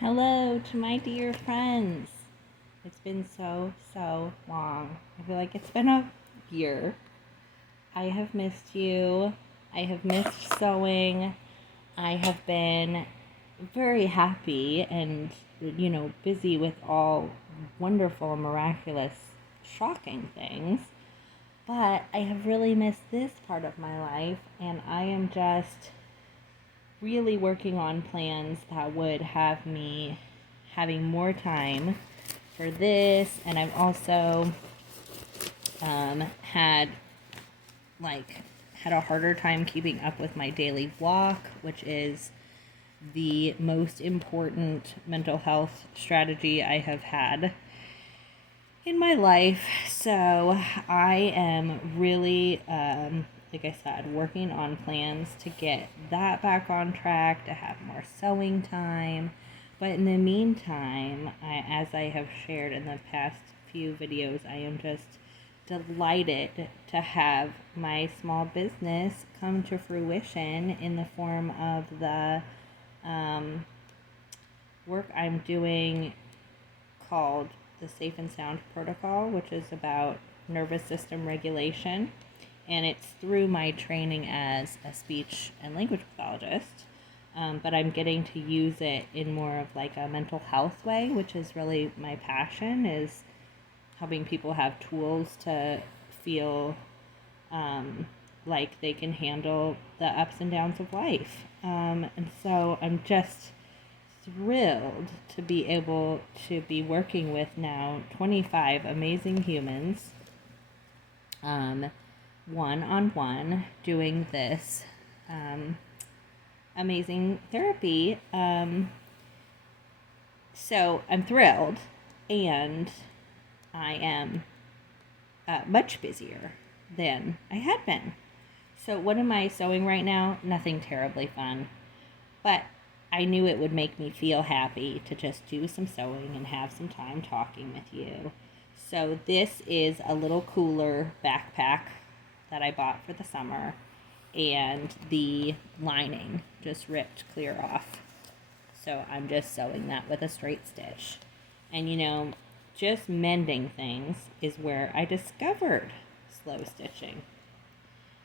Hello to my dear friends. It's been so long. I feel like it's been a year. I have missed you. I have missed sewing. I have been very happy and, busy with all wonderful, miraculous, shocking things. But I have really missed this part of my life, and I am just really working on plans that would have me having more time for this. And I've also had a harder time keeping up with my daily walk, which is the most important mental health strategy I have had in my life. So I am really, like I said, working on plans to get that back on track, to have more sewing time. But in the meantime, as I have shared in the past few videos, I am just delighted to have my small business come to fruition in the form of the work I'm doing called the Safe and Sound Protocol, which is about nervous system regulation. And it's through my training as a speech and language pathologist. But I'm getting to use it in more of like a mental health way, which is really my passion, is helping people have tools to feel like they can handle the ups and downs of life. And so I'm just thrilled to be able to be working with now 25 amazing humans, one-on-one, doing this amazing therapy. So I'm thrilled, and I am much busier than I had been. So what am I sewing right now? Nothing terribly fun, but I knew it would make me feel happy to just do some sewing and have some time talking with you. So this is a little cooler backpack that I bought for the summer, and the lining just ripped clear off. So I'm just sewing that with a straight stitch. And just mending things is where I discovered slow stitching,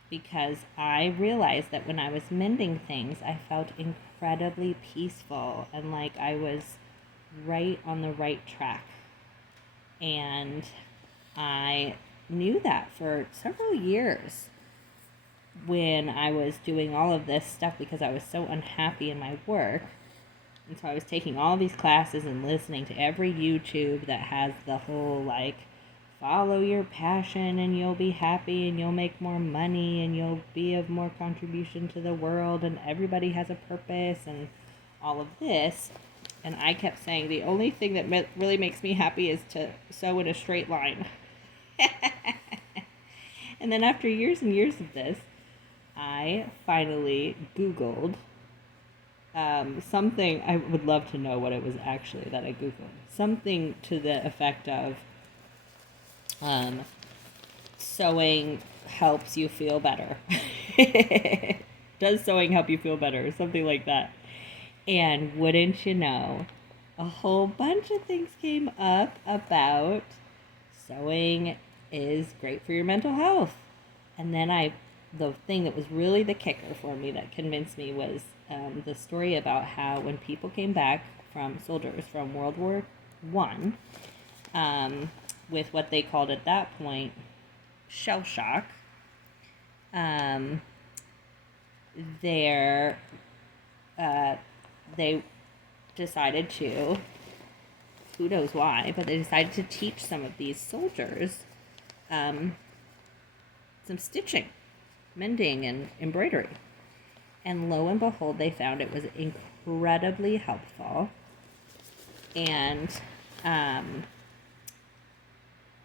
because I realized that when I was mending things, I felt incredibly peaceful and like I was right on the right track. And I knew that for several years when I was doing all of this stuff, because I was so unhappy in my work. And so I was taking all these classes and listening to every YouTube that has the whole like, follow your passion and you'll be happy and you'll make more money and you'll be of more contribution to the world and everybody has a purpose and all of this. And I kept saying the only thing that really makes me happy is to sew in a straight line. And then after years and years of this, I finally Googled something. I would love to know what it was actually that I Googled. Something to the effect of sewing helps you feel better. Does sewing help you feel better? Something like that. And wouldn't you know, a whole bunch of things came up about sewing is great for your mental health. And then the thing that was really the kicker for me that convinced me was the story about how when people came back from soldiers from World War One, with what they called at that point shell shock, they decided to, who knows why, but they decided to teach some of these soldiers some stitching, mending, and embroidery. And lo and behold, they found it was incredibly helpful. And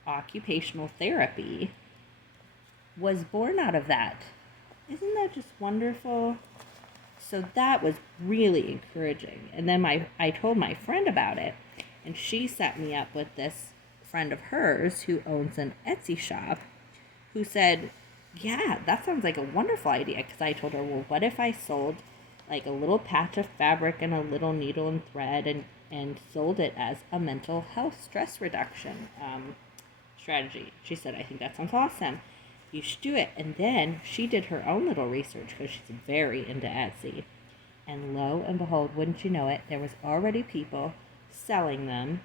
occupational therapy was born out of that. Isn't that just wonderful? So that was really encouraging. And then I told my friend about it, and she set me up with this friend of hers who owns an Etsy shop, who said, yeah, that sounds like a wonderful idea. Because I told her, well, what if I sold like a little patch of fabric and a little needle and thread, and and sold it as a mental health stress reduction strategy. She said, I think that sounds awesome. You should do it. And then she did her own little research because she's very into Etsy. And lo and behold, wouldn't you know it, there was already people selling them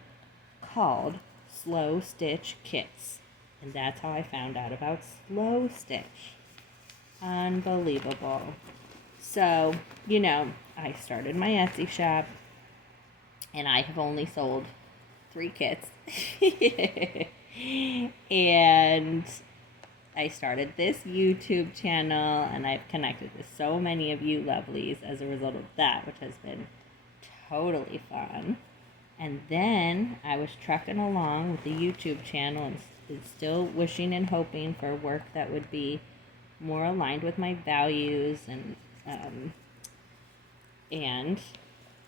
called Slow Stitch Kits. And that's how I found out about Slow Stitch. Unbelievable. So, I started my Etsy shop, and I have only sold 3 kits. And I started this YouTube channel, and I've connected with so many of you lovelies as a result of that, which has been totally fun. And then I was trucking along with the YouTube channel and still wishing and hoping for work that would be more aligned with my values, and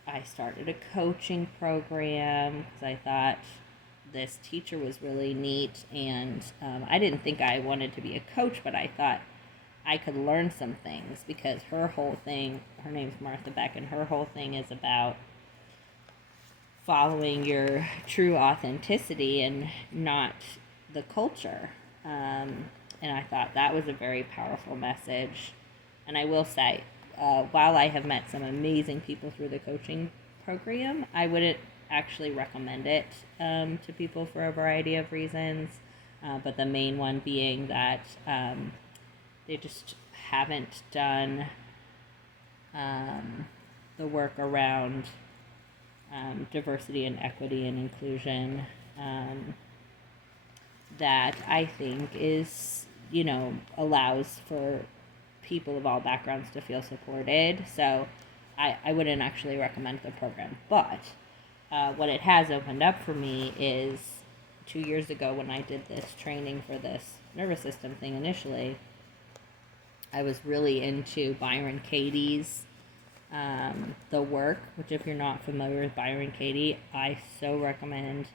I started a coaching program because I thought this teacher was really neat, and I didn't think I wanted to be a coach, but I thought I could learn some things because her whole thing, her name's Martha Beck, and her whole thing is about following your true authenticity and not the culture. And I thought that was a very powerful message. And I will say, while I have met some amazing people through the coaching program, I wouldn't actually recommend it to people for a variety of reasons. But the main one being that they just haven't done the work around diversity and equity and inclusion that I think is, allows for people of all backgrounds to feel supported. So I wouldn't actually recommend the program. But what it has opened up for me is 2 years ago when I did this training for this nervous system thing initially, I was really into Byron Katie's The Work, which if you're not familiar with Byron Katie, I so recommend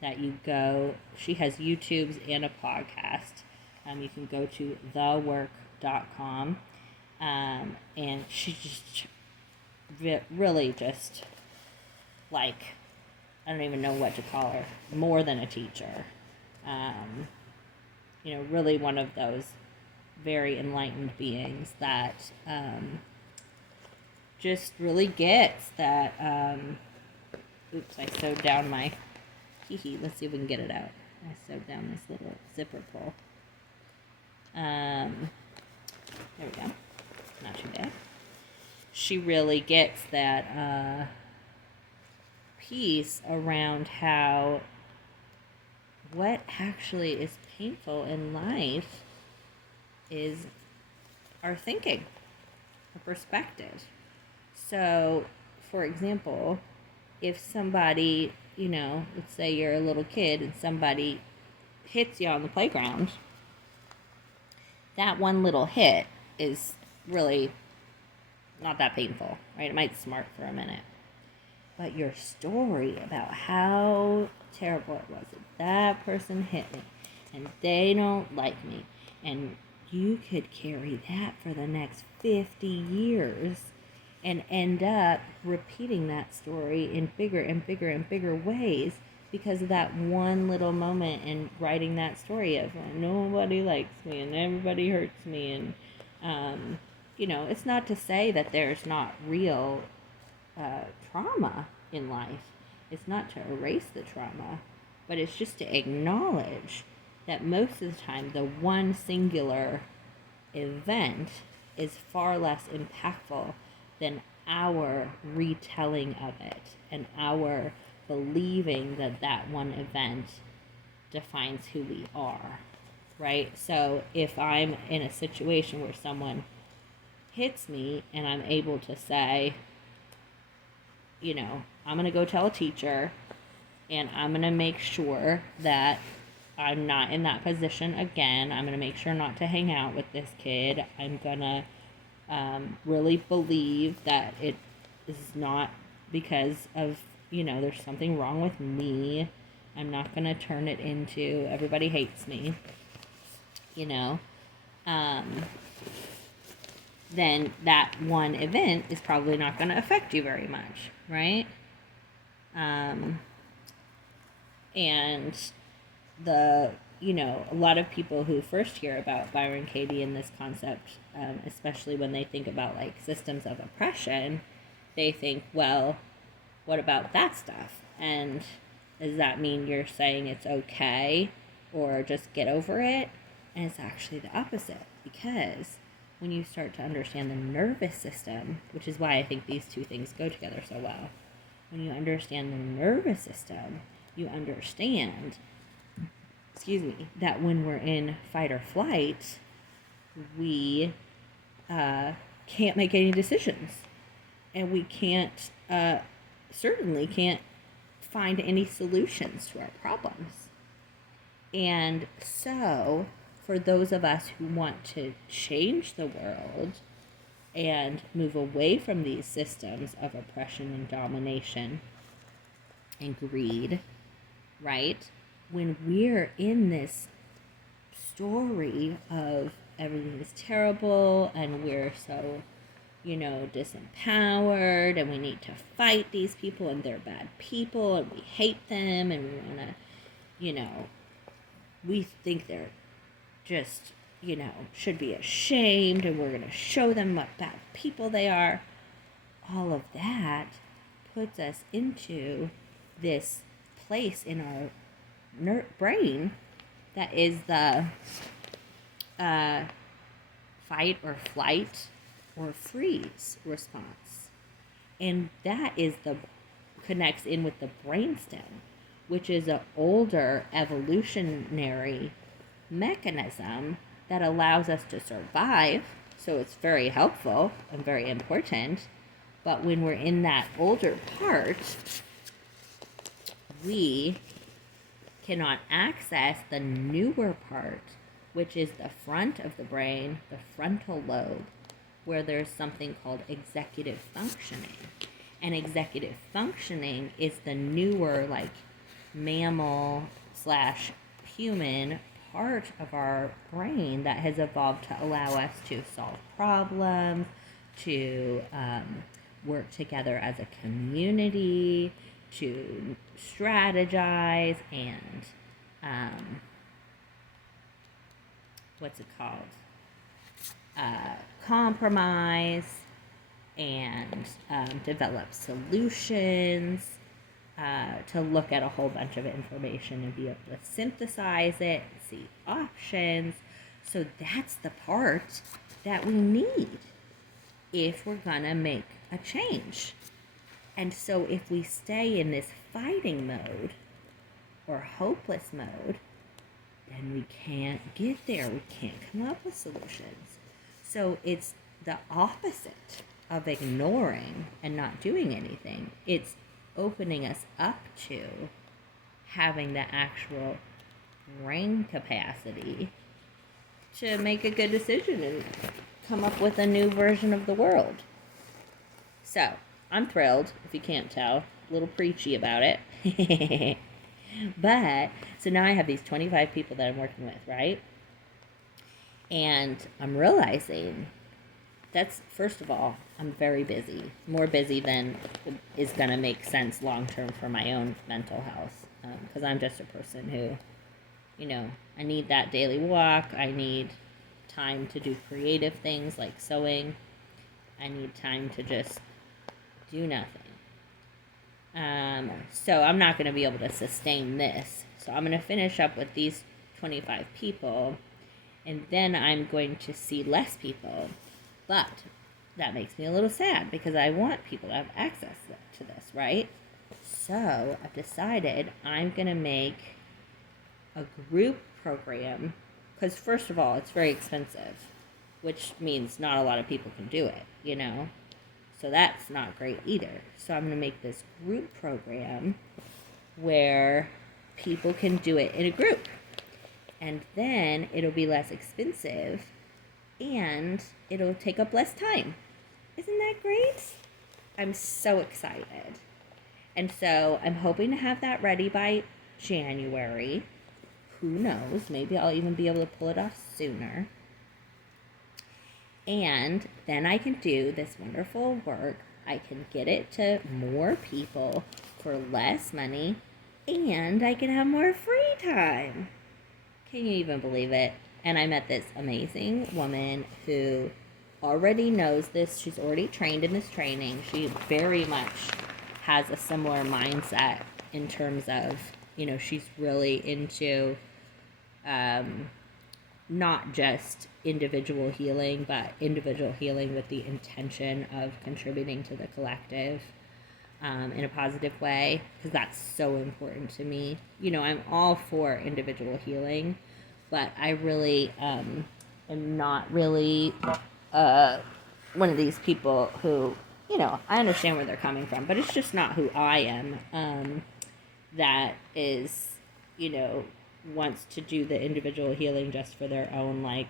that you go. She has YouTubes and a podcast. You can go to thework.com, and she just really just, like, I don't even know what to call her, more than a teacher. Really one of those very enlightened beings that just really gets that, oops, I sewed down my, let's see if we can get it out. I sewed down this little zipper pull. There we go. Not too bad. She really gets that piece around how what actually is painful in life is our thinking, our perspective. So, for example, if somebody, let's say you're a little kid and somebody hits you on the playground, that one little hit is really not that painful, right? It might smart for a minute. But your story about how terrible it was that person hit me and they don't like me, and you could carry that for the next 50 years and end up repeating that story in bigger and bigger and bigger ways because of that one little moment and writing that story of nobody likes me and everybody hurts me. And it's not to say that there's not real trauma in life. It's not to erase the trauma, but it's just to acknowledge that most of the time the one singular event is far less impactful than our retelling of it and our believing that that one event defines who we are, right? So if I'm in a situation where someone hits me and I'm able to say, I'm going to go tell a teacher and I'm going to make sure that I'm not in that position again. I'm going to make sure not to hang out with this kid. I'm going to really believe that it is not because of, there's something wrong with me. I'm not going to turn it into everybody hates me, then that one event is probably not going to affect you very much, right? Um, and a lot of people who first hear about Byron Katie and this concept, especially when they think about like systems of oppression, they think, well, what about that stuff? And does that mean you're saying it's okay or just get over it? And it's actually the opposite, because when you start to understand the nervous system, which is why I think these two things go together so well, when you understand the nervous system, you understand, that when we're in fight or flight, we can't make any decisions. And we certainly can't find any solutions to our problems. And so, for those of us who want to change the world and move away from these systems of oppression and domination and greed, right? When we're in this story of everything is terrible and we're so, disempowered, and we need to fight these people and they're bad people and we hate them and we want to, we think they're just, should be ashamed and we're going to show them what bad people they are. All of that puts us into this place in our brain that is the fight or flight or freeze response. And that connects in with the brainstem, which is an older evolutionary mechanism that allows us to survive. So it's very helpful and very important. But when we're in that older part, we cannot access the newer part, which is the front of the brain, the frontal lobe, where there's something called executive functioning. And executive functioning is the newer, like, mammal/human part of our brain that has evolved to allow us to solve problems, to work together as a community, to strategize, and compromise, and develop solutions, to look at a whole bunch of information and be able to synthesize it, see options. So that's the part that we need if we're gonna make a change. And so if we stay in this fighting mode or hopeless mode, then we can't get there. We can't come up with solutions. So it's the opposite of ignoring and not doing anything. It's opening us up to having the actual brain capacity to make a good decision and come up with a new version of the world. So, I'm thrilled, if you can't tell. A little preachy about it. But, so now I have these 25 people that I'm working with, right? And I'm realizing that's, first of all, I'm very busy. More busy than is going to make sense long term for my own mental health. Because I'm just a person who, I need that daily walk. I need time to do creative things like sewing. I need time to just do nothing. So I'm not going to be able to sustain this. So I'm going to finish up with these 25 people, and then I'm going to see less people. But that makes me a little sad because I want people to have access to this, right? So I've decided I'm going to make a group program, because first of all, it's very expensive, which means not a lot of people can do it, So that's not great either. So I'm going to make this group program where people can do it in a group. And then it'll be less expensive and it'll take up less time. Isn't that great? I'm so excited. And so I'm hoping to have that ready by January. Who knows? Maybe I'll even be able to pull it off sooner. And then I can do this wonderful work. I can get it to more people for less money, and I can have more free time. Can you even believe it? And I met this amazing woman who already knows this. She's already trained in this training. She very much has a similar mindset in terms of, she's really into not just individual healing, but individual healing with the intention of contributing to the collective in a positive way, because that's so important to me. I'm all for individual healing, but I really am not really one of these people who, I understand where they're coming from, but it's just not who I am. That is, wants to do the individual healing just for their own,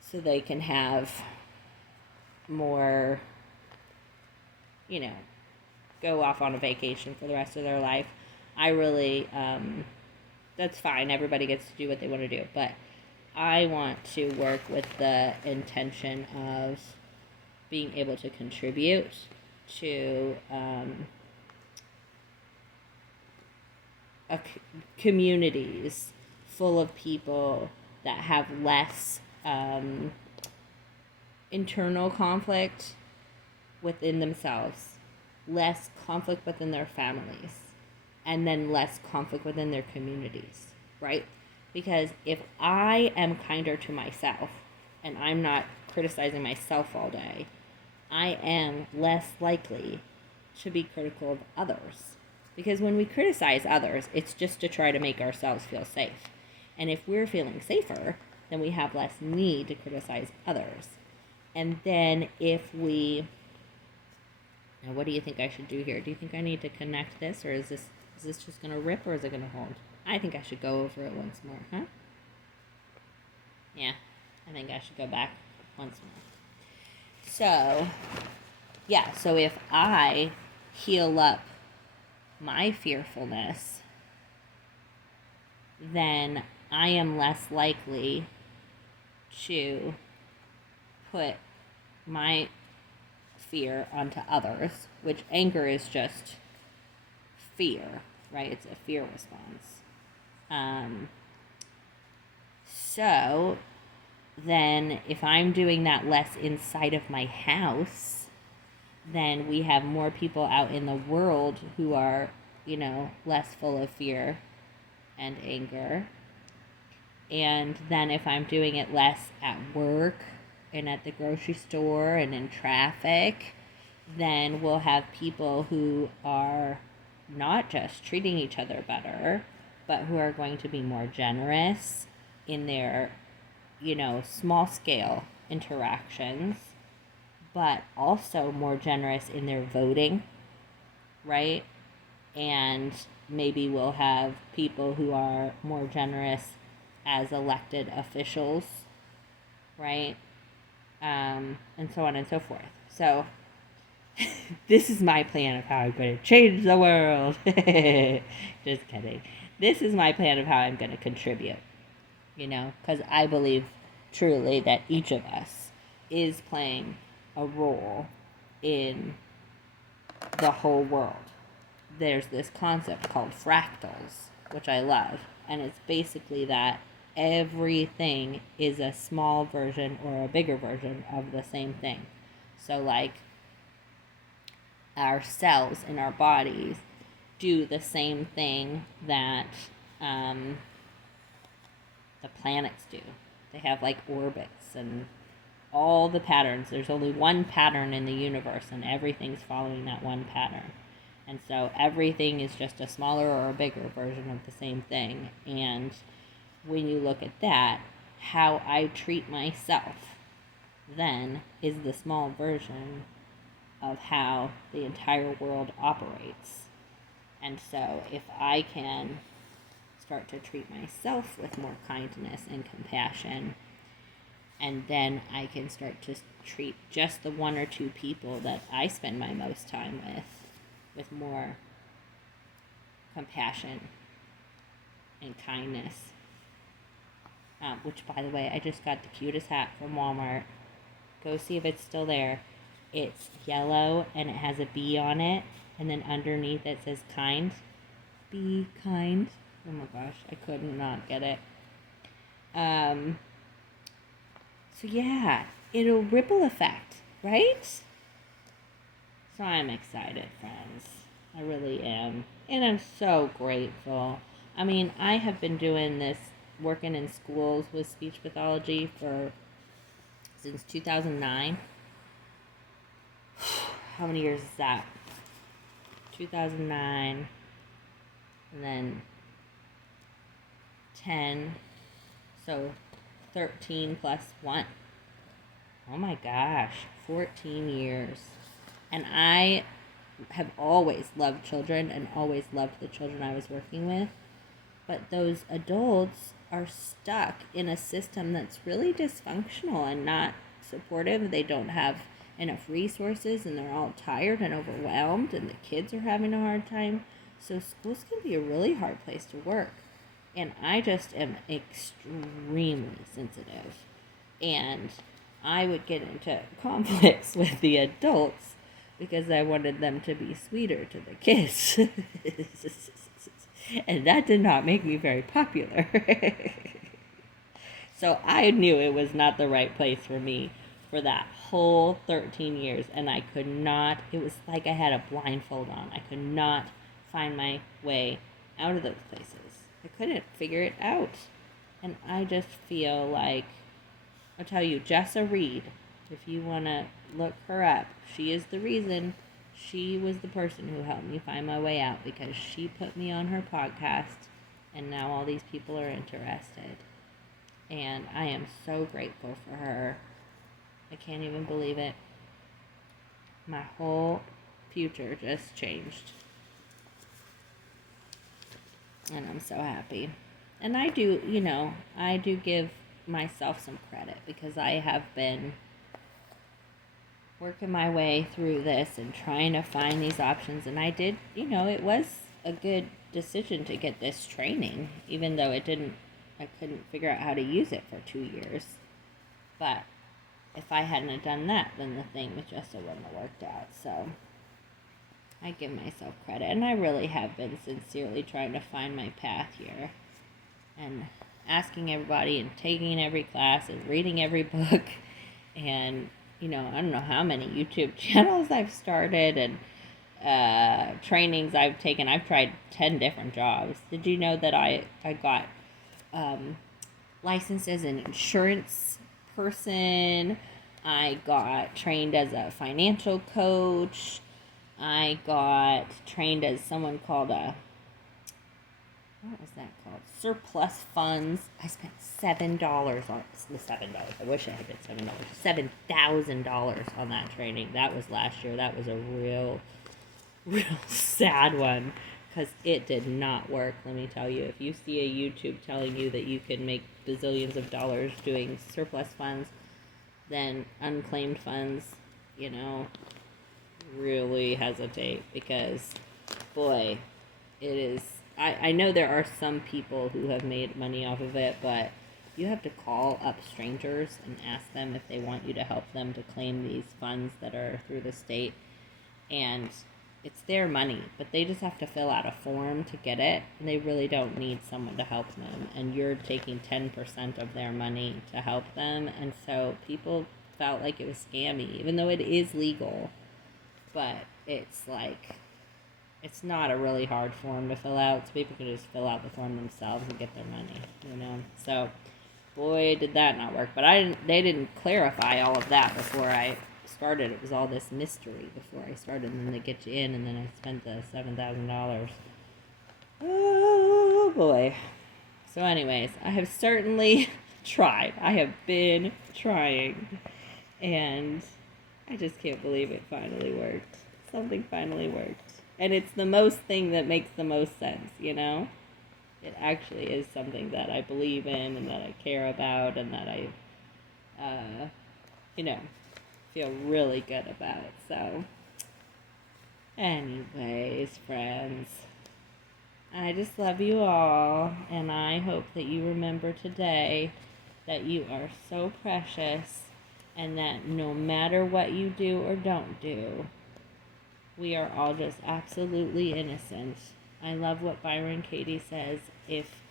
so they can have more, go off on a vacation for the rest of their life. I really, that's fine. Everybody gets to do what they want to do. But I want to work with the intention of being able to contribute to communities full of people that have less internal conflict within themselves, less conflict within their families, and then less conflict within their communities, right? Because if I am kinder to myself and I'm not criticizing myself all day, I am less likely to be critical of others. Because when we criticize others, it's just to try to make ourselves feel safe. And if we're feeling safer, then we have less need to criticize others. And then if we... Now, what do you think I should do here? Do you think I need to connect this, or is this just going to rip, or is it going to hold? I think I should go over it once more, huh? Yeah, I think I should go back once more. So, yeah, so if I heal up my fearfulness, then I am less likely to put my fear onto others, which anger is just fear, right? It's a fear response. So then if I'm doing that less inside of my house, then we have more people out in the world who are, less full of fear and anger. And then if I'm doing it less at work and at the grocery store and in traffic, then we'll have people who are not just treating each other better, but who are going to be more generous in their, small scale interactions, but also more generous in their voting, right? And maybe we'll have people who are more generous as elected officials, right? And so on and so forth. So this is my plan of how I'm going to change the world. Just kidding. This is my plan of how I'm going to contribute, because I believe truly that each of us is playing a role in the whole world. There's this concept called fractals, which I love, and it's basically that everything is a small version or a bigger version of the same thing. So our cells in our bodies do the same thing that the planets do. They have orbits and all the patterns. There's only one pattern in the universe, and everything's following that one pattern. And so everything is just a smaller or a bigger version of the same thing. And when you look at that, how I treat myself then is the small version of how the entire world operates. And so if I can start to treat myself with more kindness and compassion, and then I can start to treat just the one or two people that I spend my most time with more compassion and kindness. Which, by the way, I just got the cutest hat from Walmart. Go see if it's still there. It's yellow, and it has a bee on it, and then underneath it says kind. Be kind. Oh my gosh, I could not get it. So yeah, it'll ripple effect, right? So I'm excited, friends. I really am. And I'm so grateful. I mean, I have been doing this, working in schools with speech pathology since 2009. How many years is that? 2009, and then 10, so 13 plus 1. Oh my gosh, 14 years. And I have always loved children and always loved the children I was working with. But those adults are stuck in a system that's really dysfunctional and not supportive. They don't have enough resources, and they're all tired and overwhelmed, and the kids are having a hard time. So schools can be a really hard place to work. And I just am extremely sensitive. And I would get into conflicts with the adults because I wanted them to be sweeter to the kids. And that did not make me very popular. So I knew it was not the right place for me for that whole 13 years. And I could not, it was like I had a blindfold on. I could not find my way out of those places. I couldn't figure it out. And I just feel like, I'll tell you, Jessa Reed, if you want to look her up, she is the reason. She was the person who helped me find my way out, because she put me on her podcast, and now all these people are interested. And I am so grateful for her. I can't even believe it. My whole future just changed. And I'm so happy. And I do give myself some credit, because I have been working my way through this and trying to find these options. And I did, it was a good decision to get this training, even though I couldn't figure out how to use it for 2 years. But if I hadn't have done that, then the thing with Jessa wouldn't have worked out. So I give myself credit. And I really have been sincerely trying to find my path here. And asking everybody and taking every class and reading every book. And, I don't know how many YouTube channels I've started and trainings I've taken. I've tried 10 different jobs. Did you know that I got licensed as an insurance person? I got trained as a financial coach. I got trained as someone called what was that called? Surplus funds. I spent $7 on $7. I wish I had been $7. $7,000 on that training. That was last year. That was a real sad one, because it did not work. Let me tell you, if you see a YouTube telling you that you can make bazillions of dollars doing surplus funds, then unclaimed funds, really hesitate, because boy, it is. I know there are some people who have made money off of it, but you have to call up strangers and ask them if they want you to help them to claim these funds that are through the state. And it's their money, but they just have to fill out a form to get it, and they really don't need someone to help them. And you're taking 10% of their money to help them, and so people felt like it was scammy, even though it is legal. But it's like, it's not a really hard form to fill out, so people can just fill out the form themselves and get their money, So, boy, did that not work. But they didn't clarify all of that before I started. It was all this mystery before I started, and then they get you in, and then I spent the $7,000. Oh, boy. So anyways, I have certainly tried. I have been trying, and I just can't believe it finally worked. Something finally worked. And it's the most thing that makes the most sense, It actually is something that I believe in and that I care about and that I, feel really good about. So, anyways, friends, I just love you all, and I hope that you remember today that you are so precious, and that no matter what you do or don't do, We are all just absolutely innocent. I love what Byron Katie says. If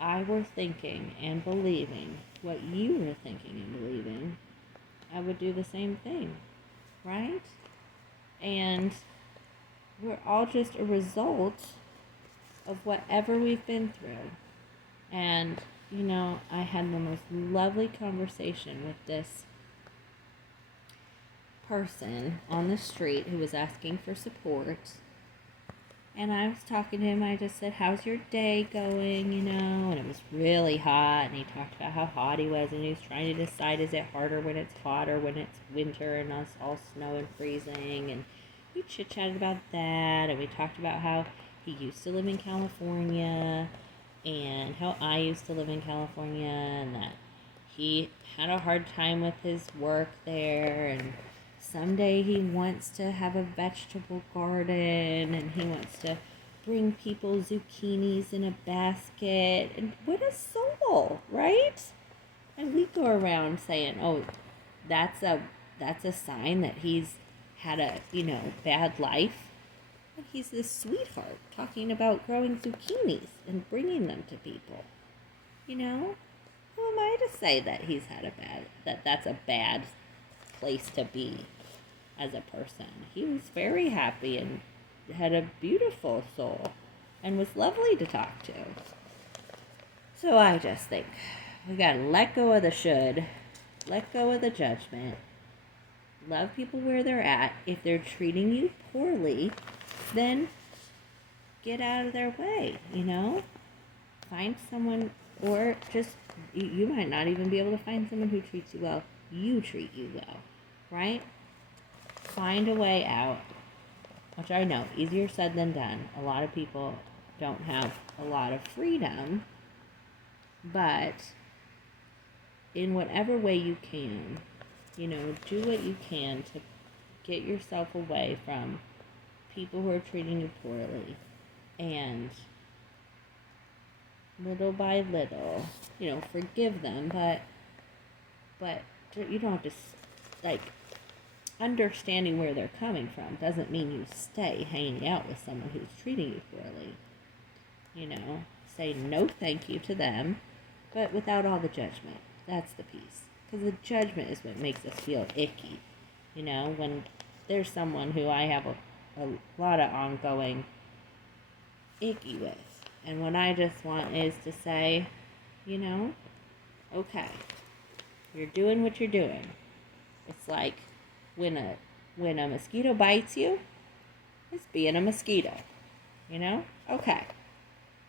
I were thinking and believing what you were thinking and believing, I would do the same thing, right? And we're all just a result of whatever we've been through. And, I had the most lovely conversation with this person on the street who was asking for support. And I was talking to him. I just said, "How's your day going?" And it was really hot. And he talked about how hot he was. And he was trying to decide, is it harder when it's hot or when it's winter and it's all snow and freezing? And we chit-chatted about that. And we talked about how he used to live in California and how I used to live in California. And that he had a hard time with his work there. And someday he wants to have a vegetable garden and he wants to bring people zucchinis in a basket. And what a soul, right? And we go around saying, "Oh, that's a sign that he's had a, bad life." And he's this sweetheart talking about growing zucchinis and bringing them to people. Who am I to say that he's had that's a bad place to be as a person? He was very happy and had a beautiful soul and was lovely to talk to. So I just think we gotta let go of the should, let go of the judgment, love people where they're at. If they're treating you poorly, then get out of their way, Find someone, or just, you might not even be able to find someone who treats you well. You treat you well, right? Find a way out, which I know, easier said than done. A lot of people don't have a lot of freedom, but in whatever way you can, do what you can to get yourself away from people who are treating you poorly, and little by little, forgive them, but you don't have to, understanding where they're coming from doesn't mean you stay hanging out with someone who's treating you poorly. Say no thank you to them, but without all the judgment. That's the piece. Because the judgment is what makes us feel icky. When there's someone who I have a lot of ongoing icky with. And what I just want is to say, okay, you're doing what you're doing. It's like when a mosquito bites you, it's being a mosquito. Okay.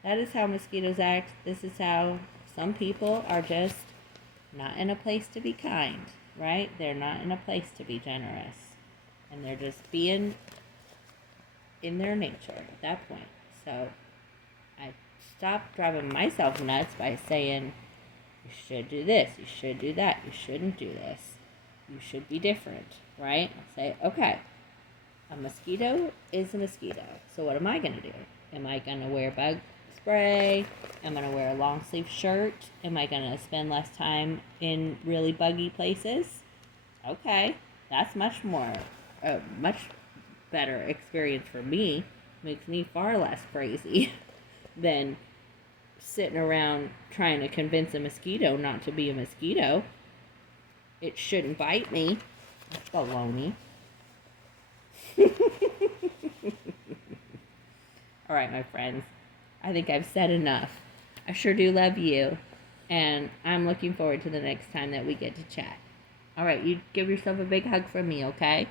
That is how mosquitoes act. This is how some people are just not in a place to be kind, right? They're not in a place to be generous. And they're just being in their nature at that point. So I stopped driving myself nuts by saying, you should do this, you should do that, you shouldn't do this, you should be different, right? I say, okay, a mosquito is a mosquito. So what am I going to do? Am I going to wear bug spray? Am I going to wear a long sleeve shirt? Am I going to spend less time in really buggy places? Okay, that's much better experience for me. Makes me far less crazy than sitting around trying to convince a mosquito not to be a mosquito. It shouldn't bite me. That's baloney. All right, my friends. I think I've said enough. I sure do love you, and I'm looking forward to the next time that we get to chat. All right, you give yourself a big hug from me, okay?